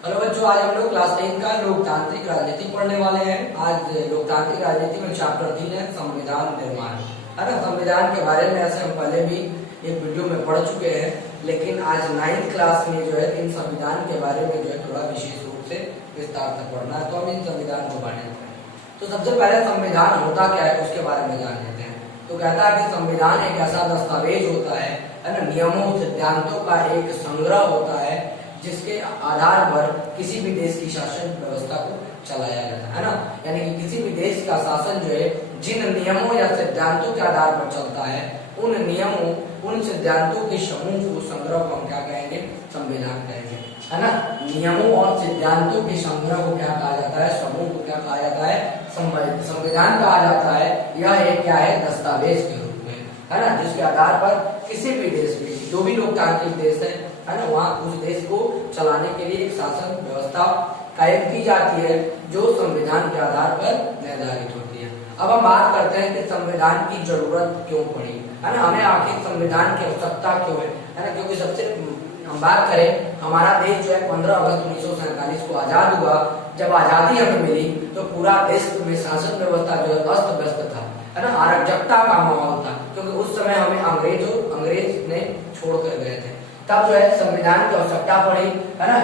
Hello बच्चों, आज हम लोग क्लास 10 का लोकतांत्रिक राजनीति पढ़ने वाले हैं। आज लोकतांत्रिक राजनीति में चैप्टर 3 है संविधान निर्माण, है ना। संविधान के बारे में ऐसे हम पहले भी एक वीडियो में पढ़ चुके हैं, लेकिन आज 9th क्लास में जो है इन संविधान के बारे में जो है थोड़ा विशेष रूप से विस्तार से पढ़ना है, तो हम इन संविधान को पढ़ेंगे। तो सबसे पहले संविधान होता क्या है उसके बारे में जान लेते हैं। तो कहता है कि संविधान एक ऐसा दस्तावेज होता है ना, नियमों सिद्धांतों का एक संग्रह होता है जिसके आधार पर किसी भी देश की शासन व्यवस्था को चलाया जाता है ना। यानी कि किसी भी देश का शासन जो है जिन नियमों या सिद्धांतों के आधार पर चलता है, उन नियमों उन सिद्धांतों के समूह को संग्रह को हम क्या कहेंगे? संविधान कहेंगे, है ना। नियमों और सिद्धांतों के संग्रह को क्या कहा जाता है? समूह को क्या कहा जाता है? संविधान कहा जाता है। यह एक क्या है? दस्तावेज के रूप में, है ना, जिसके आधार पर किसी भी देश में जो भी लोकतांत्रिक देश है ना, वहाँ उस देश को चलाने के लिए एक शासन व्यवस्था कायम की जाती है जो संविधान के आधार पर निर्धारित होती है। अब हम बात करते हैं कि संविधान की जरूरत क्यों पड़ी, है ना। हमें आखिर संविधान की आवश्यकता क्यों है ना। क्योंकि सबसे हम बात करें, हमारा देश जो है 15 अगस्त 1947 को आजाद हुआ। जब आजादी हमें मिली तो पूरा देश में शासन व्यवस्था जो है अस्त व्यस्त था, है ना। अराजकता का माहौल था, क्योंकि उस समय हमें अंग्रेज ने छोड़ कर गए थे। तब जो है संविधान की आवश्यकता पड़ी, है ना।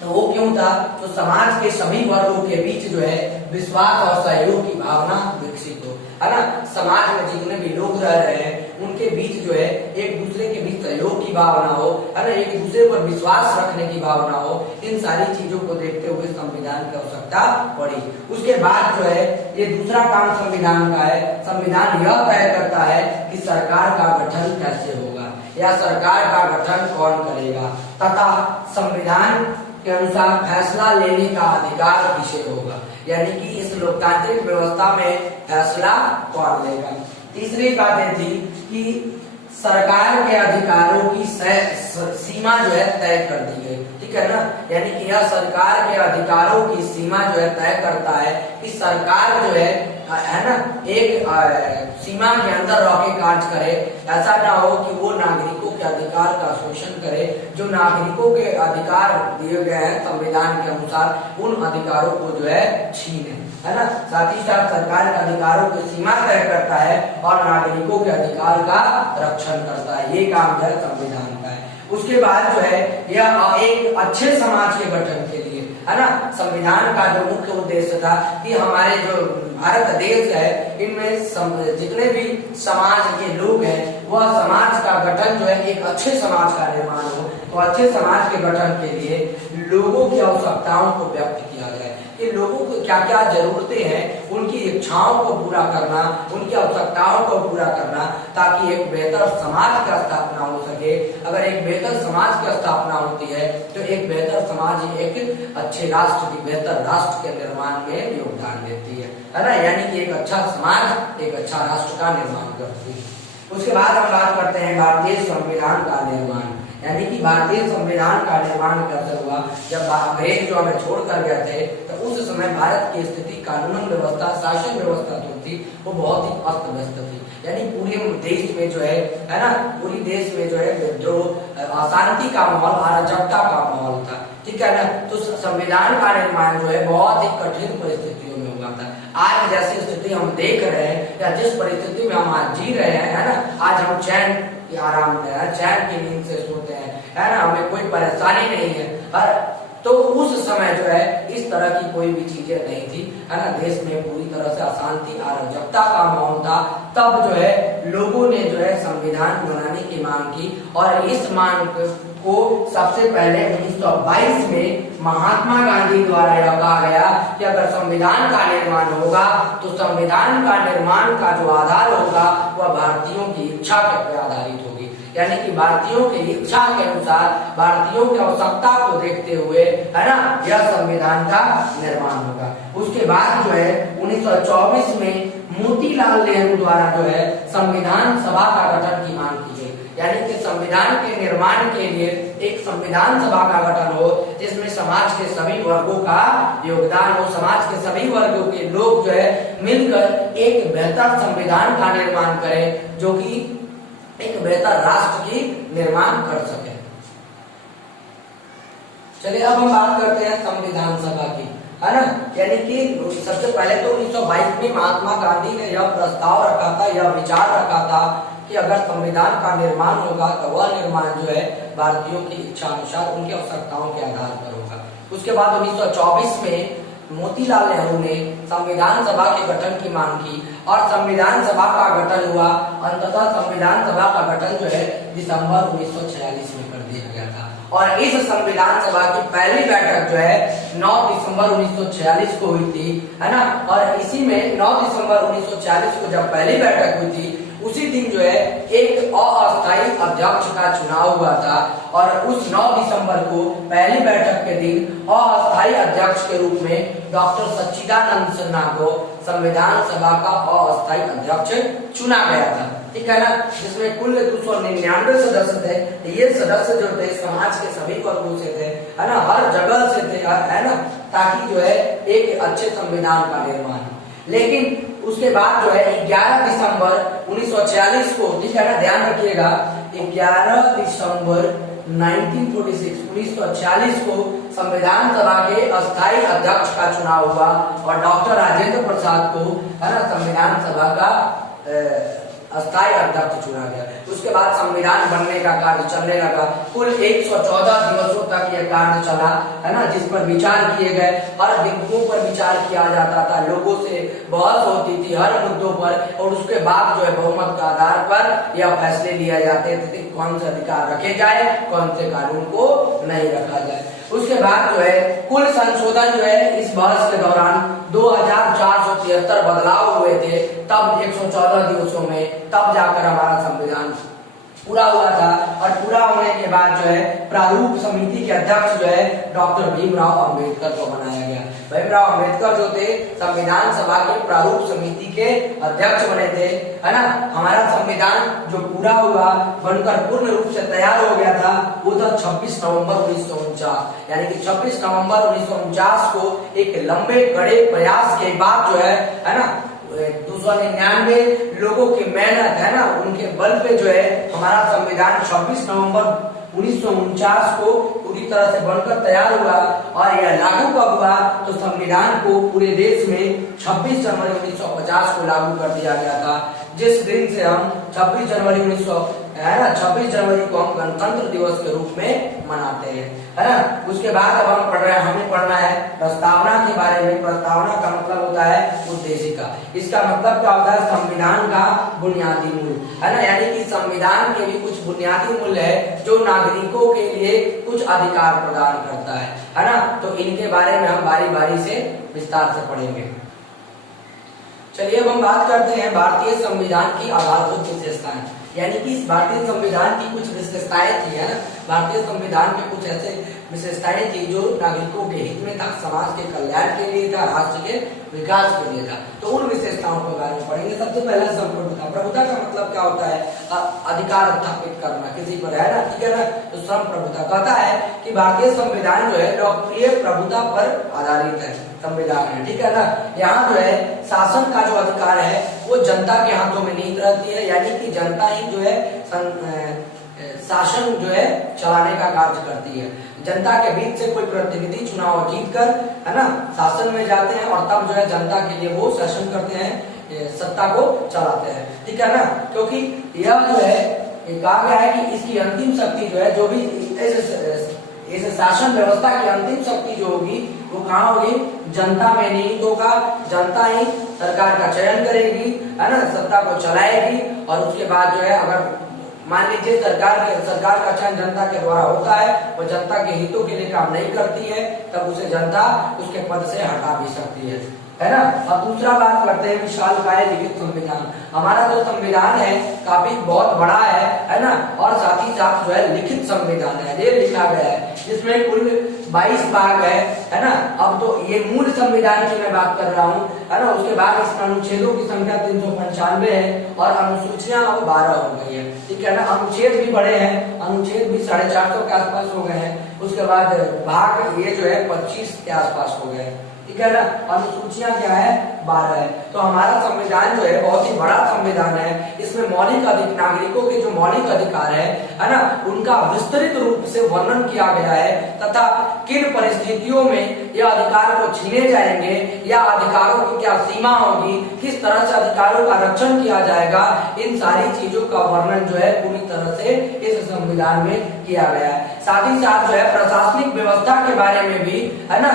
तो वो क्यों था? तो समाज के सभी वर्गों के बीच जो है विश्वास और सहयोग की भावना विकसित हो, है ना। समाज में जितने भी लोग रह रहे हैं उनके बीच जो है एक दूसरे के बीच सहयोग की भावना हो, है ना, एक दूसरे पर विश्वास रखने की भावना हो। इन सारी चीजों को देखते हुए संविधान की आवश्यकता पड़ी। उसके बाद जो है ये दूसरा काम संविधान का है। संविधान यह तय करता है कि सरकार का गठन कैसे होगा या सरकार का गठन कौन करेगा, तथा संविधान के अनुसार फैसला लेने का अधिकार किसे होगा। यानी कि इस लोकतांत्रिक व्यवस्था में फैसला कौन लेगा। तीसरी बात यह थी कि सरकार के अधिकारों की सीमा जो है तय कर दी गई, ठीक है ना। यानी कि यह सरकार के अधिकारों की सीमा जो है तय करता है कि सरकार जो है ना, एक सीमा के अंदर रह के कार्य करे। ऐसा ना हो कि वो नागरिकों के अधिकार का शोषण करे। जो नागरिकों के अधिकार दिए गए हैं संविधान के अनुसार, उन अधिकारों को जो है छीने, है ना। साथ ही साथ सरकार के अधिकारों की सीमा तय करता है और नागरिकों के अधिकार का रक्षण करता है। ये काम जो है संविधान का है। उसके बाद जो है यह एक अच्छे समाज के गठन के लिए, है ना, संविधान का जो मुख्य उद्देश्य था कि हमारे जो भारत देश है इनमें जितने भी समाज के लोग हैं वह समाज का गठन जो है एक अच्छे समाज का निर्माण हो। तो अच्छे समाज के गठन के लिए लोगों की आवश्यकताओं को व्यक्त किया जाए कि लोगों को क्या क्या जरूरतें हैं, उनकी इच्छाओं को पूरा करना, उनकी आवश्यकताओं को पूरा करना, ताकि एक बेहतर समाज की स्थापना हो सके। अगर एक बेहतर समाज की स्थापना होती है तो एक बेहतर समाज एक अच्छे राष्ट्र की, बेहतर राष्ट्र के निर्माण में योगदान देती है ना। यानी कि एक अच्छा समाज एक अच्छा राष्ट्र का निर्माण करती है। उसके बाद हम बात करते हैं भारतीय संविधान का निर्माण। यानी कि भारतीय संविधान का निर्माण कैसे हुआ। जब अंग्रेज जो हमें छोड़ कर गए थे तो उस समय भारत की स्थिति, कानून व्यवस्था, शासन व्यवस्था जो थी वो बहुत ही अस्त व्यस्त थी। यानी पूरे देश में जो है ना, पूरी देश में जो है विद्रोह, अशांति का माहौल, अराजकता का माहौल था, ठीक है ना। तो संविधान का निर्माण जो है बहुत ही कठिन परिस्थितियों में हुआ था। आज जैसी स्थिति हम देख रहे हैं या जिस परिस्थिति में हम आज जी रहे हैं, है ना, आज हम चैन की आराम है, चैन की नींद से सोते हैं, है ना, हमें कोई परेशानी नहीं है। तो उस समय जो है इस तरह की कोई भी चीजें नहीं थी, है ना। देश में पूरी तरह से अशांति, अराजकता का माहौल था। तब जो है लोगों ने जो है संविधान बनाने की मांग की और इस मांग को सबसे पहले 1922 में महात्मा गांधी द्वारा यह कहा गया कि अगर संविधान का निर्माण होगा तो संविधान का निर्माण का जो आधार होगा वह भारतीयों की इच्छा पर आधारित होगी। यानी कि भारतीयों की इच्छा के अनुसार, भारतीयों की आवश्यकता को देखते हुए, है ना, यह संविधान का निर्माण होगा। उसके बाद जो है 1924 में मोतीलाल नेहरू द्वारा जो है संविधान सभा का गठन की मांग की गई। यानी कि संविधान के निर्माण के लिए एक संविधान सभा का गठन हो जिसमें समाज के सभी वर्गों का योगदान हो, समाज के सभी वर्गों के लोग जो है मिलकर एक बेहतर संविधान का निर्माण करें जो कि एक बेहतर राष्ट्र की निर्माण कर सके। चलिए अब हम बात करते हैं संविधान सभा की, है ना। यानी कि सबसे पहले तो 1922 में महात्मा गांधी ने यह प्रस्ताव रखा था, यह विचार रखा था कि अगर संविधान का निर्माण होगा तो वह निर्माण जो है भारतीयों की इच्छा अनुसार उनकी आवश्यकताओं के आधार पर होगा। उसके बाद 1924 में मोतीलाल नेहरू ने संविधान सभा के गठन की मांग की और संविधान सभा का गठन हुआ। अंततः संविधान सभा का गठन जो है दिसंबर 1946 में कर दिया गया था और इस संविधान सभा की पहली बैठक जो है 9 दिसंबर 1946 को हुई थी, है ना। और इसी में 9 दिसंबर 1946 को जब पहली बैठक हुई थी उसी दिन जो है एक अस्थायी अध्यक्ष का चुनाव हुआ था और उस 9 दिसंबर को पहली बैठक के दिन अस्थायी अध्यक्ष के रूप में डॉक्टर सच्चिदानंद सिन्हा को संविधान सभा का अस्थायी अध्यक्ष चुना गया था, ठीक है ना। जिसमें कुल 299 सदस्य थे। ये सदस्य जो थे समाज के सभी वर्गों से थे, है ना, हर जगह से थे, है ना, ताकि जो है एक अच्छे संविधान का निर्माण। लेकिन उसके बाद जो है 11 दिसंबर 1946 को, ठीक है ना, ध्यान रखिएगा, 11 दिसंबर 1946 को संविधान सभा के अस्थायी अध्यक्ष का चुनाव हुआ और डॉक्टर राजेंद्र प्रसाद को, है ना, संविधान सभा का अस्थायी अध्यक्ष चुना गया। उसके बाद संविधान बनने का कार्य चलने लगा। कुल 114 दिवसों तक यह कार्य चला, है ना, जिस पर विचार किए गए। हर बिंदुओं पर विचार किया जाता था, लोगों से बहस होती थी हर मुद्दों पर और उसके बाद जो है बहुमत के आधार पर यह फैसले लिए जाते थे कौन से अधिकार रखे जाए, कौन से कानून को नहीं रखा जाए। उसके बाद जो है कुल संशोधन जो है इस बहस के दौरान 2473 बदलाव हुए थे, तब 114 दिवसों में तब जाकर हमारा संविधान पूरा हुआ था। और पूरा होने के बाद जो है प्रारूप समिति के अध्यक्ष जो है डॉक्टर भीमराव अंबेडकर को बनाया गया। भीमराव अंबेडकर जो थे संविधान सभा के प्रारूप समिति के अध्यक्ष बने थे, है ना। हमारा संविधान जो पूरा हुआ, बनकर पूर्ण रूप से तैयार हो गया था, वो था 26 नवंबर 1949। यानी कि 26 नवंबर 1949 को एक लंबे कड़े प्रयास के बाद जो है ना, 299 लोगों की मेहनत, है ना, उनके बल पे जो है हमारा संविधान 26 नवंबर 1949 को पूरी तरह से बनकर तैयार हुआ। और यह लागू कब हुआ, तो संविधान को पूरे देश में 26 जनवरी 1950 को लागू कर दिया गया था, जिस दिन से हम 26 जनवरी 26 जनवरी को हम गणतंत्र दिवस के रूप में मनाते हैं, है ना। उसके बाद अब हम पढ़ रहे हैं, हमें पढ़ना है प्रस्तावना के बारे में। प्रस्तावना का मतलब होता है उद्देशिका। इसका मतलब क्या होता है, संविधान का बुनियादी मूल, है ना। यानी कि संविधान के भी कुछ बुनियादी मूल्य है जो नागरिकों के लिए कुछ अधिकार प्रदान करता है ना। तो इनके बारे में हम बारी बारी से विस्तार से पढ़ेंगे। चलिए अब हम बात करते हैं भारतीय संविधान की आधारभूत विशेषताएं। यानी कि इस भारतीय संविधान की कुछ विशेषताएं थी, है ना। भारतीय संविधान में कुछ ऐसे विशेषताएं थी जो नागरिकों के हित में था, समाज के कल्याण के लिए था, राष्ट्र के विकास के लिए था। तो उन विशेषताओं के बारे में पढ़ेंगे। सबसे पहला संप्रभुता। प्रभुता का मतलब क्या होता है, अधिकार स्थापित करना किसी पर, है ना, ठीक है ना। तो संप्रभुता कहता है कि भारतीय संविधान जो है लोकप्रिय प्रभुता पर आधारित है, संविधान है, ठीक है ना। यहाँ जो है शासन का जो अधिकार है वो जनता के हाथों में निहित रहती है। यानी कि जनता ही जो है शासन जो है चलाने का कार्य करती है। जनता के बीच से कोई प्रतिनिधि चुनाव जीत कर, है ना, शासन में जाते हैं और तब जो है जनता के लिए वो शासन करते हैं, सत्ता को चलाते हैं, ठीक है ना। क्योंकि यह जो है कहा गया है कि इसकी अंतिम शक्ति जो है, जो भी इस शासन व्यवस्था की अंतिम शक्ति जो होगी वो कहाँ होगी, जनता में निहित होगा। जनता ही सरकार का चयन करेगी, है ना, सत्ता को चलाएगी। और उसके बाद जो है अगर मान लीजिए सरकार का चयन जनता के द्वारा होता है, वो जनता के हितों के लिए काम नहीं करती है, तब उसे जनता उसके पद से हटा भी सकती है ना। अब दूसरा बात करते हैं विशालकाय लिखित संविधान। हमारा जो संविधान है काफी बहुत बड़ा है ना, और साथ ही साथ जो है लिखित संविधान है, ये लिखा गया है, जिसमें कुल 22 भाग है ना। अब तो ये मूल संविधान की मैं बात कर रहा हूँ, है ना। उसके बाद इसमें अनुच्छेदों की संख्या 395 है और अनुसूचियां अब 12 हो गई है, ठीक है ना। अनुच्छेद भी बड़े हैं, अनुच्छेद भी 450 के आसपास हो गए हैं। उसके बाद भाग ये जो है 25 के आसपास हो गए, ठीक है ना। अनुसूचियां क्या है, 12 है। तो हमारा संविधान जो है बहुत ही बड़ा संविधान है। इसमें मौलिक अधिकार, नागरिकों के जो मौलिक अधिकार है ना, उनका विस्तृत रूप से वर्णन किया गया है तथा किन परिस्थितियों में यह अधिकार को छीने जाएंगे या अधिकारों की क्या सीमा होगी, किस तरह से अधिकारों का रक्षण किया जाएगा, इन सारी चीजों का वर्णन जो है पूरी तरह से इस संविधान में किया गया है। साथ ही साथ जो है प्रशासनिक व्यवस्था के बारे में भी है ना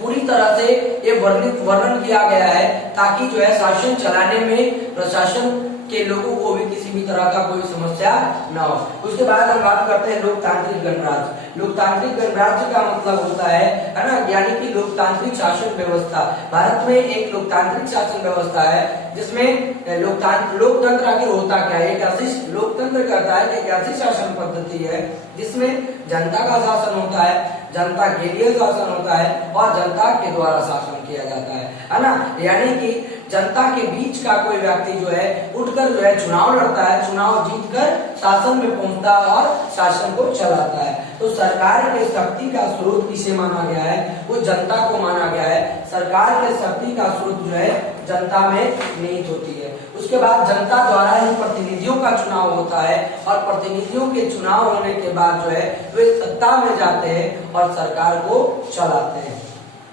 पूरी तरह से ये वर्णन किया गया है, ताकि जो है शासन चलाने में प्रशासन के लोगों को भी किसी भी तरह का कोई समस्या न हो। उसके बाद हम बात करते हैं लोकतांत्रिक गणराज्य। लोकतांत्रिक गणराज्य का मतलब होता है ना, यानी कि लोकतांत्रिक शासन व्यवस्था। भारत में एक लोकतांत्रिक शासन व्यवस्था है जिसमें लोकतंत्र आखिर होता क्या है, एक ऐसी लोकतंत्र कहता है कि एक ऐसी शासन पद्धति है जिसमें जनता का शासन होता है, जनता के लिए शासन होता है और जनता के द्वारा शासन किया जाता है ना। यानी कि जनता के बीच का कोई व्यक्ति जो है उठकर जो है चुनाव लड़ता है, चुनाव जीतकर शासन में पहुंचता है और शासन को चलाता है। तो सरकार के शक्ति का स्रोत किसे माना गया है, वो जनता को माना गया है। सरकार के शक्ति का स्रोत जो है जनता में निहित होती है। उसके बाद जनता द्वारा ही प्रतिनिधियों का चुनाव होता है और प्रतिनिधियों के चुनाव होने के बाद जो है वे सत्ता में जाते हैं और सरकार को चलाते हैं।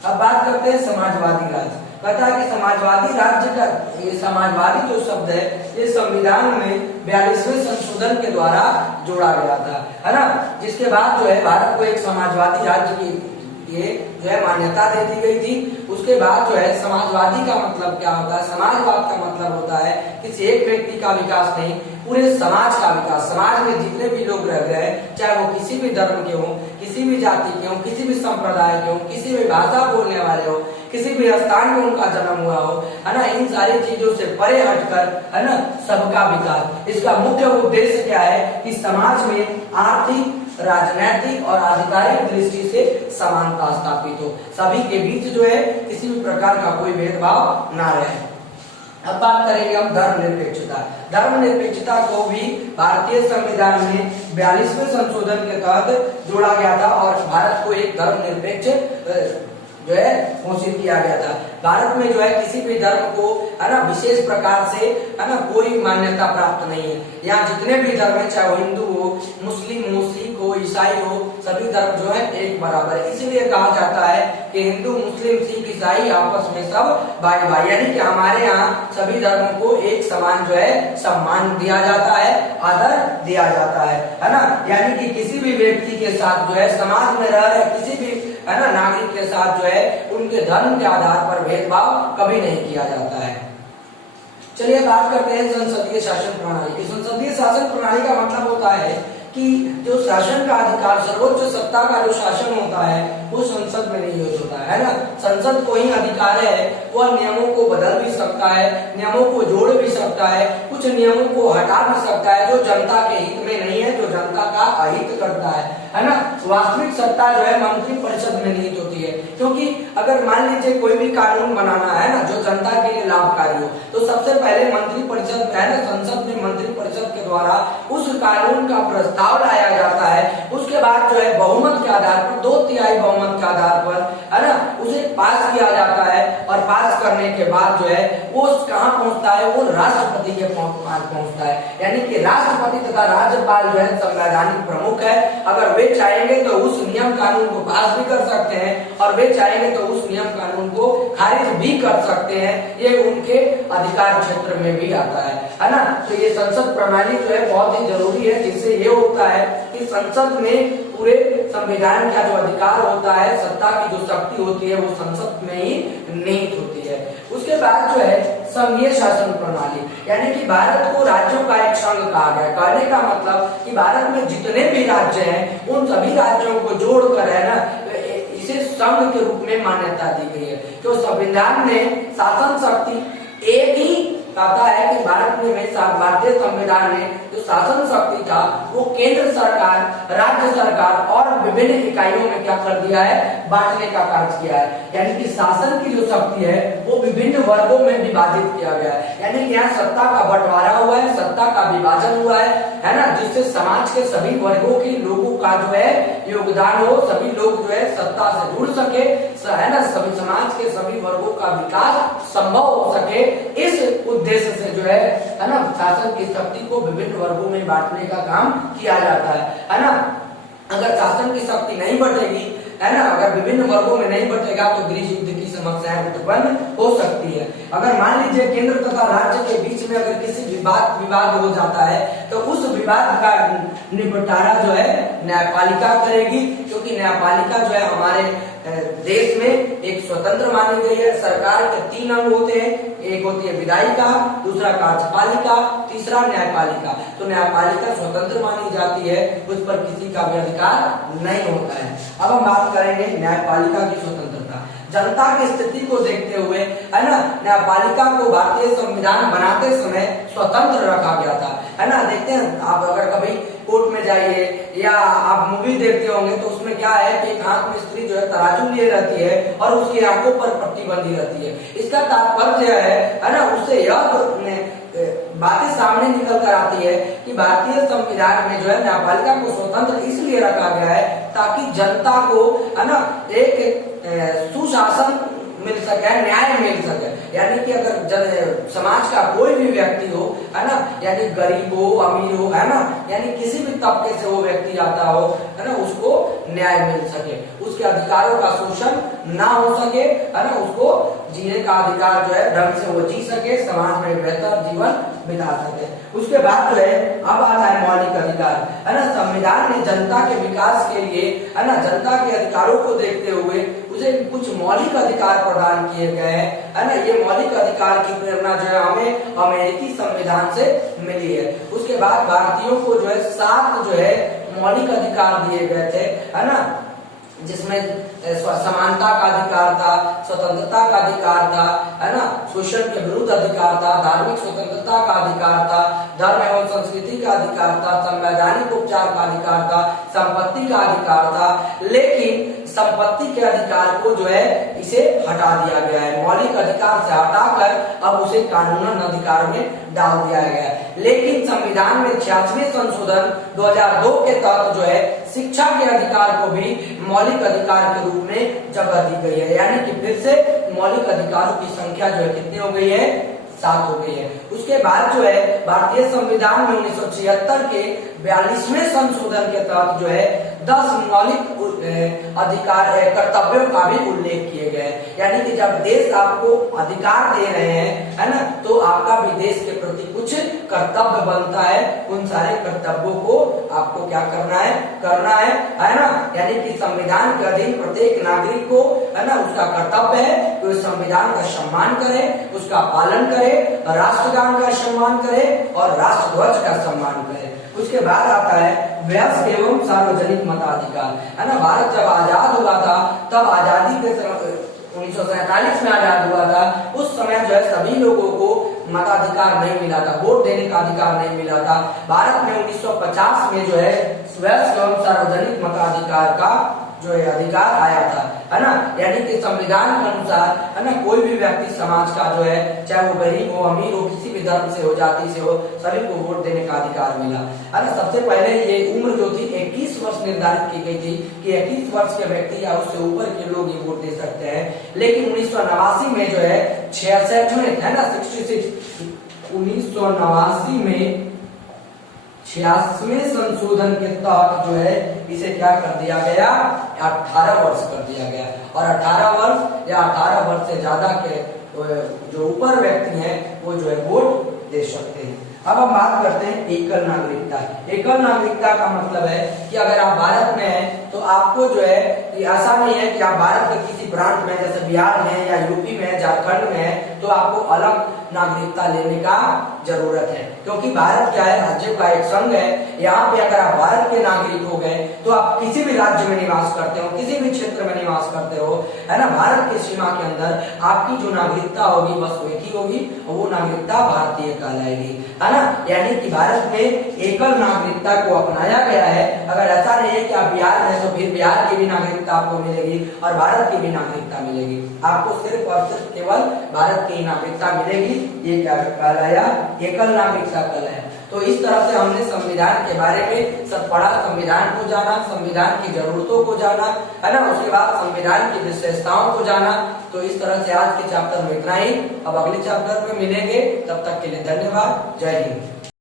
अब बात करते हैं समाजवादी राज्य। कहता है कि समाजवादी राज्य का ये समाजवादी जो शब्द है ये संविधान में 42वें संशोधन के द्वारा जोड़ा गया था, है ना। जिसके बाद जो है भारत को एक समाजवादी राज्य की ये जो है मान्यता दे दी गई थी। उसके बाद जो है समाजवादी का मतलब क्या होता है, समाजवाद का मतलब होता है किसी एक व्यक्ति का विकास नहीं, पूरे समाज का विकास। समाज में जितने भी लोग रह गए, चाहे वो किसी भी धर्म के हों, किसी भी जाति के हों, किसी भी संप्रदाय के हों, किसी भी भाषा बोलने वाले हो, किसी भी स्थान में उनका जन्म हुआ हो, है ना, इन सारी चीजों से परे हटकर है ना सबका विकास। इसका मुख्य उद्देश्य क्या है कि समाज में आर्थिक, राजनीतिक और आधिकारिक दृष्टि से समानता स्थापित हो, सभी के बीच जो है किसी भी प्रकार का कोई भेदभाव ना रहे। अब बात करेंगे हम धर्मनिरपेक्षता। धर्मनिरपेक्षता को भी भारतीय संविधान में 42वें संशोधन के तहत जोड़ा गया था और भारत को एक धर्मनिरपेक्ष जो है घोषित किया गया था। भारत में जो है किसी भी धर्म को है ना विशेष प्रकार से है ना कोई मान्यता प्राप्त नहीं है। यहाँ जितने भी धर्म है, चाहे वो हिंदू हो, मुस्लिम हो, सिख हो, ईसाई हो, सभी धर्म जो है एक बराबर है। इसीलिए कहा जाता है कि हिंदू, मुस्लिम, सिख, ईसाई आपस में सब भाई भाई, यानी कि हमारे यहाँ सभी धर्मों को एक समान जो है सम्मान दिया जाता है, आदर दिया जाता है ना। यानी कि किसी भी व्यक्ति के साथ जो है समाज में रह रहे किसी भी है ना नागरिक के साथ जो है उनके धर्म के आधार पर भेदभाव कभी नहीं किया जाता है। चलिए बात करते हैं संसदीय शासन प्रणाली की। संसदीय शासन प्रणाली का मतलब होता है कि जो शासन का अधिकार, सर्वोच्च सत्ता का जो शासन होता है वो संसद में निहित होता है ना। संसद को ही अधिकार है, वह नियमों को बदल भी सकता है, नियमों को जोड़ भी सकता है, कुछ नियमों को हटा भी सकता है जो जनता के हित में नहीं है, जो जनता का अहित करता है ना। वास्तविक सत्ता जो है मंत्री परिषद में निहित होती है, क्योंकि अगर मान लीजिए कोई भी कानून बनाना है ना जो जनता के लिए लाभकारी हो, तो सबसे पहले मंत्री परिषद है ना, संसद में मंत्री परिषद के द्वारा उस कानून का प्रस्ताव लाया जाता है। उसके बाद जो है बहुमत के आधार पर, 2/3 बहुमत के आधार पर है ना उसे पास किया जाता है और पास करने के बाद जो है वो कहाँ पहुंचता है, वो राष्ट्रपति के पास पहुंचता है। यानी कि राष्ट्रपति तथा राज्यपाल जो है संवैधानिक प्रमुख है। अगर वे चाहेंगे तो उस नियम कानून को पास भी कर सकते हैं और वे चाहेंगे तो उस नियम कानून को खारिज भी कर सकते हैं। ये उनके अधिकार क्षेत्र में भी आता है ना। तो ये संसद प्रणाली जो है बहुत ही जरूरी है, जिससे ये होता है कि संसद में पूरे संविधान का जो अधिकार होता है, सत्ता की जो शक्ति होती है वो संसद में ही निहित होती है। उसके बाद जो है संघीय शासन प्रणाली, यानी कि भारत को राज्यों का एक संघ कहा गया। कहने का मतलब कि भारत में जितने भी राज्य हैं उन सभी राज्यों को जोड़कर है ना इसे संघ के रूप में मान्यता दी गई है। तो संविधान में शासन शक्ति एक ही कहता है कि भारतीय संविधान में जो शासन शक्ति था वो केंद्र सरकार, राज्य सरकार और विभिन्न इकाइयों में क्या कर दिया है, बांटने का कार्य किया है। यानी कि शासन की जो शक्ति है वो विभिन्न वर्गों में विभाजित किया गया है। यानी कि यहाँ सत्ता का बंटवारा हुआ है, सत्ता का विभाजन हुआ है ना, जिससे समाज के सभी वर्गों के लोगों का जो है योगदान हो, सभी लोग जो है सत्ता से जुड़ सके, है ना, सभी समाज के सभी वर्गों का विकास संभव हो सके। इस उद्देश्य से जो है ना, शासन की शक्ति को विभिन्न वर्गों में बांटने का काम किया जाता है ना। अगर शासन की शक्ति नहीं बटेगी, है ना, अगर विभिन्न वर्गों में नहीं बटेगा तो गृह युद्ध की समस्याएं उत्पन्न हो सकती है। अगर मान लीजिए केंद्र तथा राज्य के बीच में अगर किसी विवाद हो जाता है तो उस विवाद का निपटारा जो है न्यायपालिका करेगी, क्योंकि न्यायपालिका जो है हमारे देश में एक स्वतंत्र मानी गई है। सरकार के 3 अंग होते हैं, एक होती है विधायिका, दूसरा कार्यपालिका, तीसरा न्यायपालिका। तो न्यायपालिका स्वतंत्र मानी जाती है, उस पर किसी का भी अधिकार नहीं होता है। अब हम बात करेंगे न्यायपालिका की स्वतंत्रता। जनता की स्थिति को देखते हुए, है ना, न्यायपालिका को भारतीय संविधान बनाते समय स्वतंत्र रखा गया था, है ना। देखते हैं आप, अगर कभी कोर्ट में जाइए या आप मूवी देखते होंगे तो उसमें क्या है कि एक हाथ में स्त्री जो है तराजू लिए रहती है और उसकी आंखों पर पट्टी बंधी रहती है। इसका तात्पर्य है ना, उससे यह बातें सामने निकल कर आती है कि भारतीय संविधान में जो है न्यायपालिका को स्वतंत्र इसलिए रखा गया है ताकि जनता को, है ना, एक सुशासन मिल सके, न्याय मिल सके। यानी कि अगर समाज का कोई भी व्यक्ति हो, है ना, यानी गरीब हो, अमीर हो, है ना, यानी किसी भी तबके से वो व्यक्ति आता हो, है ना, उसको न्याय मिल सके, उसके अधिकारों का शोषण ना हो सके, है ना, उसको जीने का अधिकार जो है ढंग से वो जी सके, समाज में बेहतर जीवन बिता सके। उसके बाद जो है अब आता है मौलिक अधिकार, है ना। संविधान ने जनता के विकास के लिए, है ना, जनता के अधिकारों को देखते हुए उसे कुछ मौलिक अधिकार प्रदान किए गए हैं, है ना। ये मौलिक अधिकार की प्रेरणा जो है हमें अमेरिकी संविधान से मिली है। उसके बाद भारतीयों को जो है 7 जो है मौलिक अधिकार दिए गए थे, है ना, जिसमें समानता का अधिकार था, स्वतंत्रता का अधिकार था, है ना, शोषण के विरुद्ध अधिकार था, धार्मिक स्वतंत्रता का अधिकार था, धर्म एवं संस्कृति का अधिकार था, संवैधानिक उपचार का अधिकार था, संपत्ति का अधिकार था। लेकिन संपत्ति के अधिकार को जो है इसे हटा दिया गया है, मौलिक अधिकार से हटाकर अब उसे कानूनन अधिकार में डाल दिया गया है। लेकिन संविधान में 86वें संशोधन 2002 के तहत जो है शिक्षा के अधिकार को भी मौलिक अधिकार के रूप में जगह दी गई है। यानी कि फिर से मौलिक अधिकारों की संख्या जो है कितनी हो गई है, 7 हो गई है। उसके बाद जो है भारतीय संविधान में 1976 के 42वें संशोधन के तहत जो है 10 मौलिक अधिकार कर्तव्यों का भी उल्लेख किए गए हैं। यानी कि जब देश आपको अधिकार दे रहे हैं, है ना, तो आपका भी देश के प्रति कुछ कर्तव्य बनता है। उन सारे कर्तव्यों को आपको क्या करना है ना। यानी कि संविधान के अधीन प्रत्येक नागरिक को, है ना, उसका कर्तव्य है कि उस संविधान का सम्मान करे, उसका पालन करे, राष्ट्रगान का सम्मान करे और राष्ट्रध्वज का सम्मान करे। उसके बाद आता है वयस्क एवं सार्वजनिक मताधिकार, है ना। भारत जब आजाद हुआ था तब आजादी के 1947 में आजाद हुआ था, उस समय जो है सभी लोगों को मताधिकार नहीं मिला था, वोट देने का अधिकार नहीं मिला था। भारत में 1950 में जो है वयस्क एवं सार्वजनिक मताधिकार का जो है अधिकार आया था, है ना। यानी कि संविधान के अनुसार, है ना, कोई भी व्यक्ति समाज का जो है, चाहे वो गरीब हो, अमीर हो, किसी भी धर्म से हो, जाति से हो, सभी को वोट देने का अधिकार मिला, है ना। सबसे पहले ये उम्र जो थी 21 वर्ष निर्धारित की गई थी कि 21 वर्ष के व्यक्ति या उससे ऊपर के लोग ये वोट दे सकते हैं। लेकिन 1989 में जो है 66वें, है ना, 1989 में 86वें संशोधन के तहत जो है इसे क्या कर दिया गया, 18 वर्ष कर दिया गया। और 18 वर्ष या 18 वर्ष से ज्यादा के जो ऊपर व्यक्ति हैं वो जो है वोट दे सकते हैं। अब हम बात करते हैं एकल नागरिकता। एकल नागरिकता का मतलब है कि अगर आप भारत में हैं तो आपको जो है ऐसा नहीं है कि आप भारत के किसी प्रांत में जैसे बिहार में या यूपी में झारखंड में है तो आपको अलग नागरिकता लेने का जरूरत है, क्योंकि भारत क्या है, राज्यों का एक संघ है। यहाँ पे अगर आप भारत के नागरिक हो गए तो आप किसी भी राज्य में निवास करते हो, किसी भी क्षेत्र में निवास करते हो, है ना, भारत की सीमा के अंदर आपकी जो नागरिकता होगी बस वो एक ही होगी और वो नागरिकता भारतीय कहलाएगी, है ना। यानी कि भारत में एकल नागरिकता को अपनाया गया है। अगर ऐसा नहीं है कि आप बिहार में तो फिर बिहार की भी नागरिकता आपको मिलेगी और भारत की भी नागरिकता मिलेगी, आपको सिर्फ और सिर्फ केवल भारत की नागरिकता मिलेगी। ये क्या कहलाया, एकल नागरिकता कहलाया। तो इस तरह से हमने संविधान के बारे में सब पढ़ा, संविधान को जाना, संविधान की जरूरतों को जाना, है ना, उसके बाद संविधान की विशेषताओं को जाना। तो इस तरह से आज के चैप्टर में इतना ही। अब अगले चैप्टर में मिलेंगे, तब तक के लिए धन्यवाद। जय हिंद।